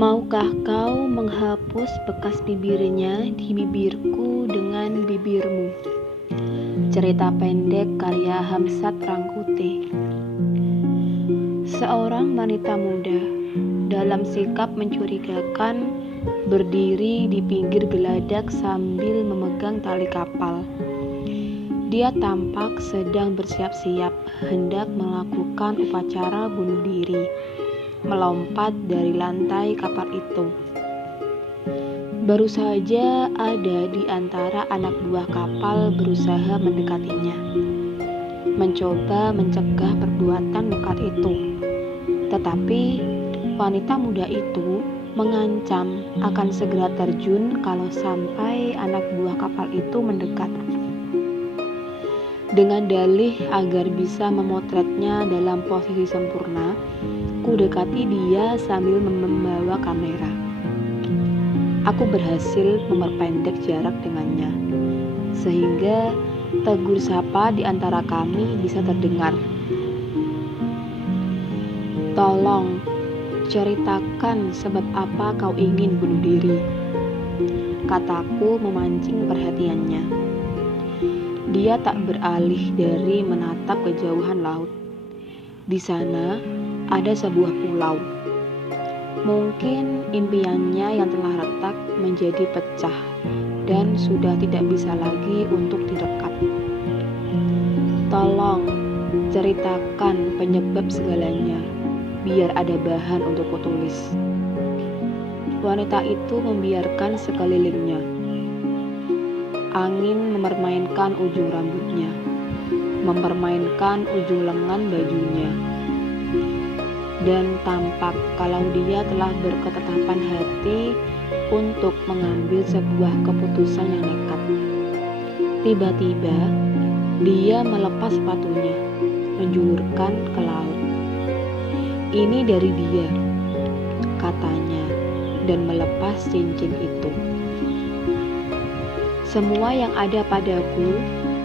Maukah kau menghapus bekas bibirnya di bibirku dengan bibirmu? Cerita pendek karya Hamsat Rangkuti. Seorang wanita muda dalam sikap mencurigakan berdiri di pinggir geladak sambil memegang tali kapal. Dia tampak sedang bersiap-siap hendak melakukan upacara bunuh diri, melompat dari lantai kapal itu. Baru saja ada di antara anak buah kapal berusaha mendekatinya, mencoba mencegah perbuatan nekat itu. Tetapi wanita muda itu mengancam akan segera terjun kalau sampai anak buah kapal itu mendekat. Dengan dalih agar bisa memotretnya dalam posisi sempurna, ku dekati dia sambil membawa kamera. Aku berhasil memperpendek jarak dengannya, sehingga tegur sapa di antara kami bisa terdengar. "Tolong, ceritakan sebab apa kau ingin bunuh diri," kataku memancing perhatiannya. Dia tak beralih dari menatap kejauhan laut. Di sana ada sebuah pulau. Mungkin impiannya yang telah retak menjadi pecah dan sudah tidak bisa lagi untuk direkap. "Tolong, ceritakan penyebab segalanya, biar ada bahan untuk kutulis." Wanita itu membiarkan sekelilingnya. Angin mempermainkan ujung rambutnya, mempermainkan ujung lengan bajunya, dan tampak kalau dia telah berketetapan hati untuk mengambil sebuah keputusan yang nekat. Tiba-tiba, dia melepas sepatunya, menjulurkan ke laut. "Ini dari dia," katanya, dan melepas cincin itu. "Semua yang ada padaku,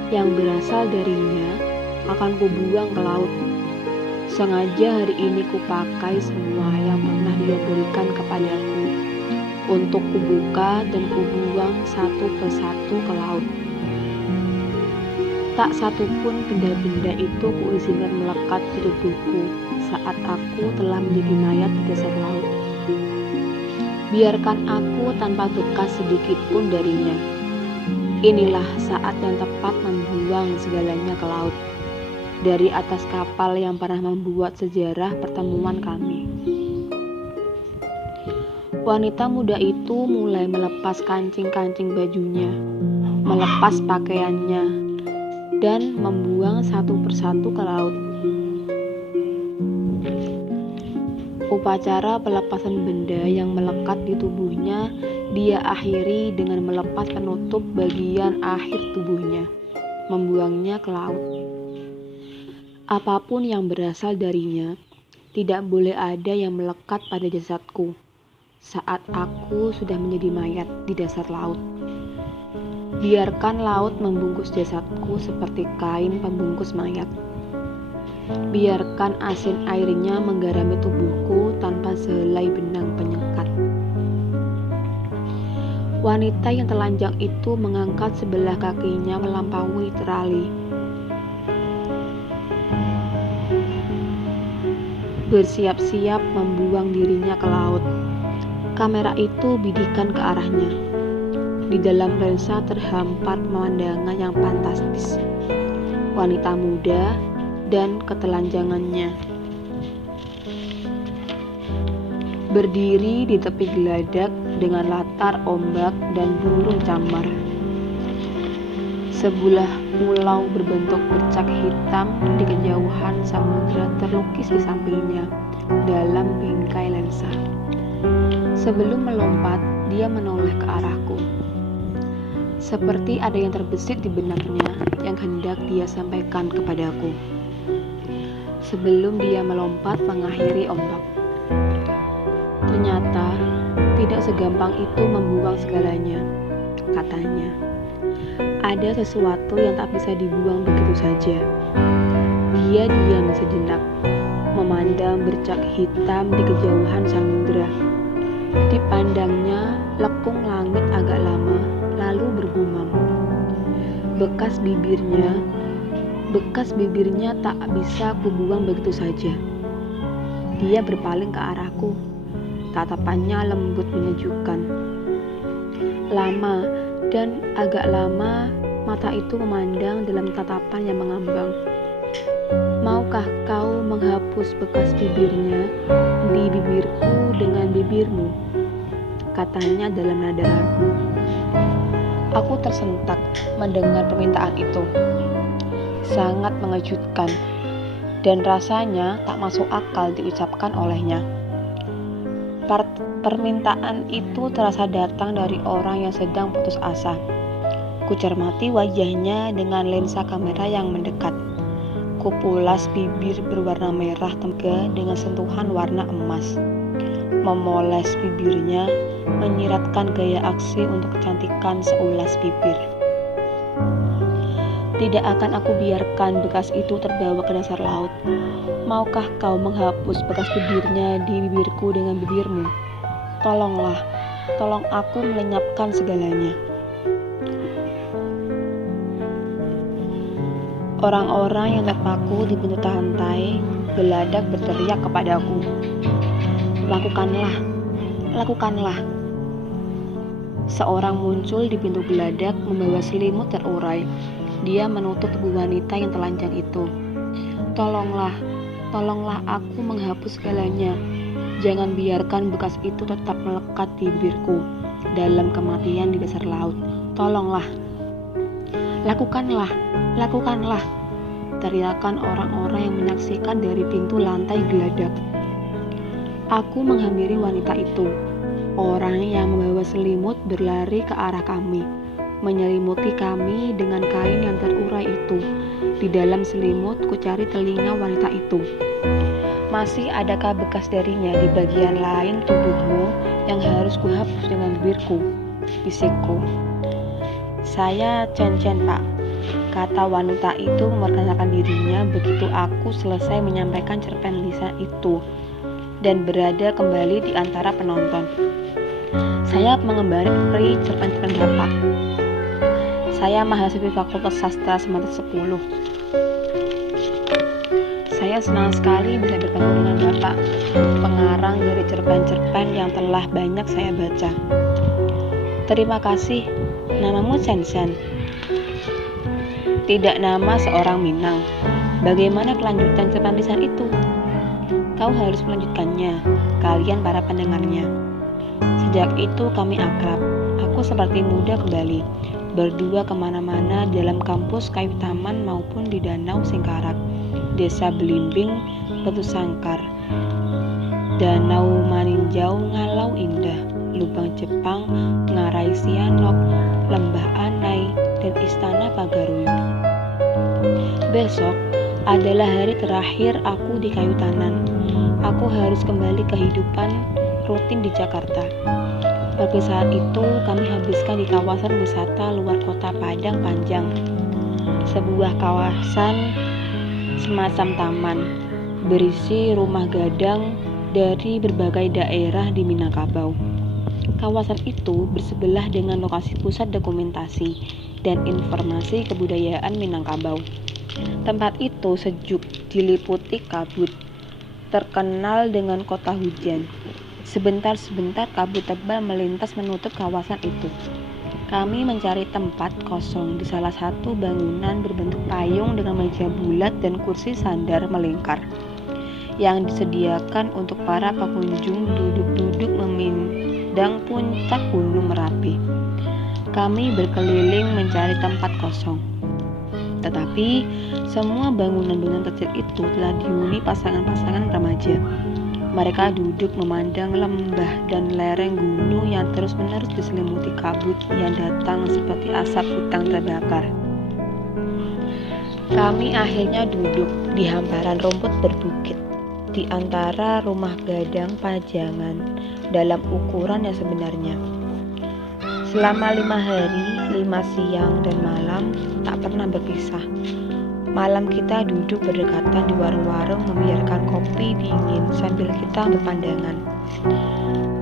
yang berasal darinya, akan kubuang ke laut. Sengaja hari ini kupakai semua yang pernah dia berikan kepadaku untuk kubuka dan kubuang satu persatu ke laut. Tak satu pun benda-benda itu kuizinkan melekat di tubuhku saat aku telah menjadi mayat di dasar laut. Biarkan aku tanpa bekas sedikit pun darinya. Inilah saat yang tepat membuang segalanya ke laut, dari atas kapal yang pernah membuat sejarah pertemuan kami." Wanita muda itu mulai melepas kancing-kancing bajunya, melepas pakaiannya, dan membuang satu persatu ke laut. Upacara pelepasan benda yang melekat di tubuhnya dia akhiri dengan melepas penutup bagian akhir tubuhnya, membuangnya ke laut. Apapun yang berasal darinya, tidak boleh ada yang melekat pada jasadku saat aku sudah menjadi mayat di dasar laut. Biarkan laut membungkus jasadku seperti kain pembungkus mayat. Biarkan asin airnya menggarami tubuhku tanpa sehelai benang penyekat. Wanita yang telanjang itu mengangkat sebelah kakinya melampaui terali. Bersiap-siap membuang dirinya ke laut. Kamera itu bidikan ke arahnya. Di dalam lensa terhampar pemandangan yang fantastis. Wanita muda dan ketelanjangannya. Berdiri di tepi geladak dengan latar ombak dan burung camar. Sebuah pulau berbentuk bercak hitam di kejauhan samudra terlukis di sampingnya dalam bingkai lensa. Sebelum melompat, dia menoleh ke arahku. Seperti ada yang terbesit di benaknya yang hendak dia sampaikan kepadaku. Sebelum dia melompat mengakhiri ombak. "Ternyata tidak segampang itu membuang segalanya," katanya. "Ada sesuatu yang tak bisa dibuang begitu saja." Dia diam sejenak, memandang bercak hitam di kejauhan samudra. Bekas bibirnya tak bisa kubuang begitu saja. Dia berpaling ke arahku. Tatapannya lembut menyejukkan. Lama dan agak lama mata itu memandang dalam tatapan yang mengambang. Maukah kau menghapus bekas bibirnya di bibirku dengan bibirmu? Katanya dalam nada ragu. Aku tersentak mendengar permintaan itu. Sangat mengejutkan dan rasanya tak masuk akal diucapkan olehnya. Permintaan itu terasa datang dari orang yang sedang putus asa. Kucermati wajahnya dengan lensa kamera yang mendekat. Kupulas bibir berwarna merah temga dengan sentuhan warna emas. Memoles bibirnya, menyiratkan gaya aksi untuk kecantikan seulas bibir. Tidak akan aku biarkan bekas itu terbawa ke dasar laut. Maukah kau menghapus bekas bibirnya di bibirku dengan bibirmu? Tolonglah, tolong aku melenyapkan segalanya. Orang-orang yang terpaku di pintu lantai geladak berteriak kepadaku. Lakukanlah, lakukanlah. Seorang muncul di pintu geladak membawa selimut terurai. Dia menutup tubuh wanita yang telanjang itu. Tolonglah, tolonglah aku menghapus segalanya. Jangan biarkan bekas itu tetap melekat di bibirku dalam kematian di dasar laut. Tolonglah. Lakukanlah, lakukanlah. Teriakan orang-orang yang menyaksikan dari pintu lantai geladak. Aku menghampiri wanita itu. Orang yang membawa selimut berlari ke arah kami, menyelimuti kami dengan kain yang terurai itu. Di dalam selimut ku cari telinga wanita itu. Masih adakah bekas darinya di bagian lain tubuhmu yang harus kuhapus dengan bibirku? Bisikku. Saya Chen-Chen, Pak, kata wanita itu memperkenalkan dirinya begitu aku selesai menyampaikan cerpen lisan itu dan berada kembali di antara penonton. Saya mengembari cerpen-cerpen Bapak. Saya mahasiswi Fakultas Sastra semester 10. Saya senang sekali bisa bertemu dengan Bapak, pengarang dari cerpen-cerpen yang telah banyak saya baca. Terima kasih. Namamu Chen-Chen? Tidak nama seorang Minang. Bagaimana kelanjutan cerpen lisan itu? Kau harus melanjutkannya, kalian para pendengarnya. Sejak itu kami akrab. Aku seperti muda kembali, berdua kemana-mana dalam kampus Kayu Taman maupun di Danau Singkarak, Desa Belimbing, Batu Sangkar, Danau Maninjau, Ngalau Indah, Lubang Jepang, Ngarai Sianok, Lembah Anai, dan Istana Pagaruyung. Besok adalah hari terakhir aku di Kayu Tanan. Aku harus kembali ke kehidupan rutin di Jakarta. Perpisahan itu kami habiskan di kawasan wisata luar kota Padang Panjang, sebuah kawasan semacam taman berisi rumah gadang dari berbagai daerah di Minangkabau. Kawasan itu bersebelah dengan lokasi pusat dokumentasi dan informasi kebudayaan Minangkabau. Tempat itu sejuk, diliputi kabut, terkenal dengan kota hujan. Sebentar-sebentar kabut tebal melintas menutup kawasan itu. Kami mencari tempat kosong di salah satu bangunan berbentuk payung dengan meja bulat dan kursi sandar melingkar yang disediakan untuk para pengunjung duduk-duduk memandang puncak Gunung Merapi. Kami berkeliling mencari tempat kosong. Tetapi semua bangunan-bangunan kecil itu telah dihuni pasangan-pasangan remaja. Mereka duduk memandang lembah dan lereng gunung yang terus-menerus diselimuti kabut yang datang seperti asap hutan terbakar. Kami akhirnya duduk di hamparan rumput berbukit, di antara rumah gadang pajangan dalam ukuran yang sebenarnya. Selama 5 hari, 5 siang dan malam tak pernah berpisah. Malam kita duduk berdekatan di warung-warung membiarkan kopi dingin sambil kita berpandangan.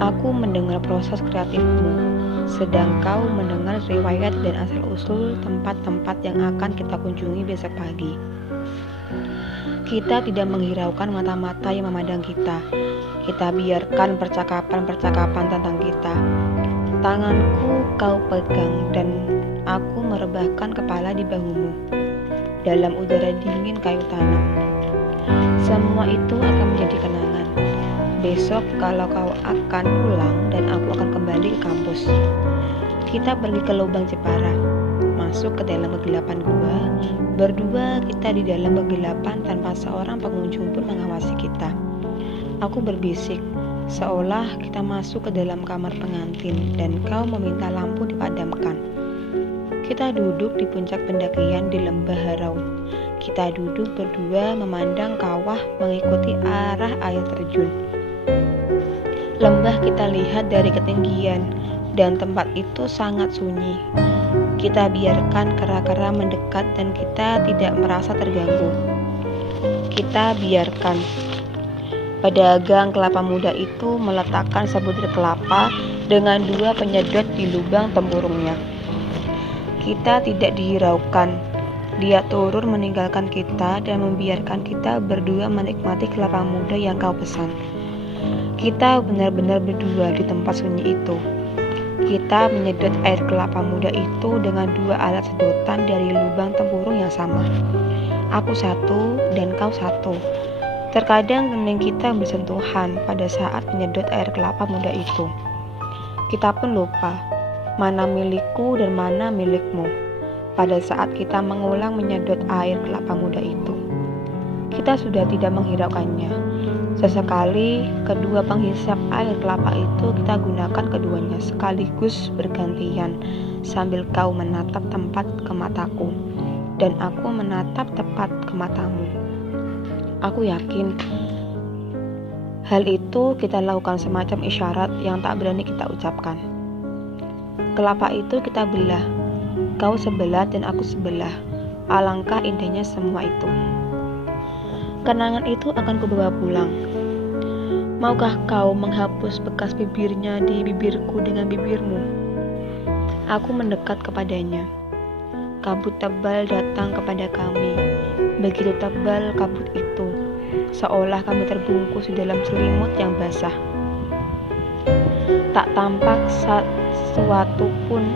Aku mendengar proses kreatifmu, sedang kau mendengar riwayat dan asal-usul tempat-tempat yang akan kita kunjungi besok pagi. Kita tidak menghiraukan mata-mata yang memandang kita. Kita biarkan percakapan-percakapan tentang kita. Tanganku kau pegang dan aku merebahkan kepala di bahumu. Dalam udara dingin kayu tanam. Semua itu akan menjadi kenangan. Besok kalau kau akan pulang dan aku akan kembali ke kampus. Kita pergi ke lubang Jepara, masuk ke dalam kegelapan gua. Berdua kita di dalam kegelapan tanpa seorang pengunjung pun mengawasi kita. Aku berbisik, seolah kita masuk ke dalam kamar pengantin dan kau meminta lampu dipadamkan. Kita duduk di puncak pendakian di lembah Harau. Kita duduk berdua memandang kawah mengikuti arah air terjun. Lembah kita lihat dari ketinggian dan tempat itu sangat sunyi. Kita biarkan kera-kera mendekat dan kita tidak merasa terganggu. Kita biarkan pedagang kelapa muda itu meletakkan sebutir kelapa dengan 2 penyedot di lubang tempurungnya. Kita tidak dihiraukan. Dia turun meninggalkan kita dan membiarkan kita berdua menikmati kelapa muda yang kau pesan. Kita benar-benar berdua di tempat sunyi itu. Kita menyedot air kelapa muda itu dengan 2 alat sedotan dari lubang tempurung yang sama. Aku satu dan kau satu. Terkadang kening kita bersentuhan pada saat menyedot air kelapa muda itu. Kita pun lupa mana milikku dan mana milikmu pada saat kita mengulang menyedot air kelapa muda itu. Kita sudah tidak menghiraukannya. Sesekali kedua penghisap air kelapa itu kita gunakan keduanya sekaligus bergantian sambil kau menatap tempat ke mataku dan aku menatap tepat ke matamu. Aku yakin hal itu kita lakukan semacam isyarat yang tak berani kita ucapkan. Kelapa itu kita belah, kau sebelah dan aku sebelah. Alangkah indahnya semua itu. Kenangan itu akan kubawa pulang. Maukah kau menghapus bekas bibirnya di bibirku dengan bibirmu? Aku mendekat kepadanya. Kabut tebal datang kepada kami. Begitu tebal kabut itu, seolah kami terbungkus di dalam selimut yang basah. Tak tampak sesuatu pun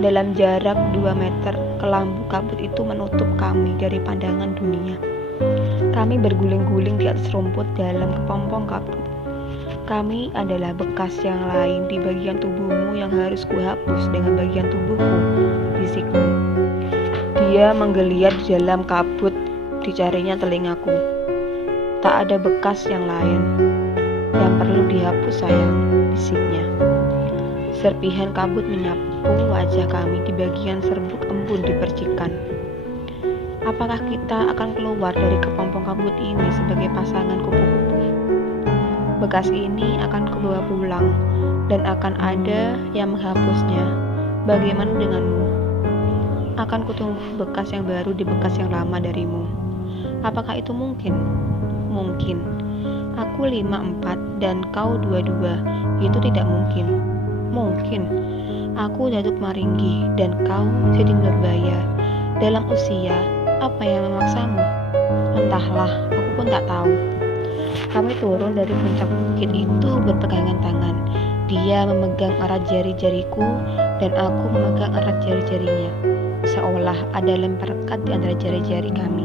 dalam jarak 2 meter. Kelambu kabut itu menutup kami dari pandangan dunia. Kami berguling-guling di atas rumput dalam kepompong kabut. Kami adalah bekas yang lain di bagian tubuhmu yang harus kuhapus dengan bagian tubuhku, bisikmu. Dia menggeliat di dalam kabut, dicarinya telingaku. Tak ada bekas yang lain yang perlu dihapus sayang, bisiknya. Serpihan kabut menyapu wajah kami di bagian serbuk embun di percikan. Apakah kita akan keluar dari kepompong kabut ini sebagai pasangan kupu-kupu? Bekas ini akan kubawa pulang dan akan ada yang menghapusnya. Bagaimana denganmu? Akan kutunggu bekas yang baru di bekas yang lama darimu. Apakah itu mungkin? Mungkin. Aku 5'4" dan kau 2'2". Itu tidak mungkin. Mungkin. Aku Datuk Maringgi dan kau Siti Nurbaya. Dalam usia, apa yang memaksamu? Entahlah, aku pun tak tahu. Kami turun dari puncak bukit itu berpegangan tangan. Dia memegang erat jari-jariku dan aku memegang erat jari-jarinya. Seolah ada lem perekat di antara jari-jari kami.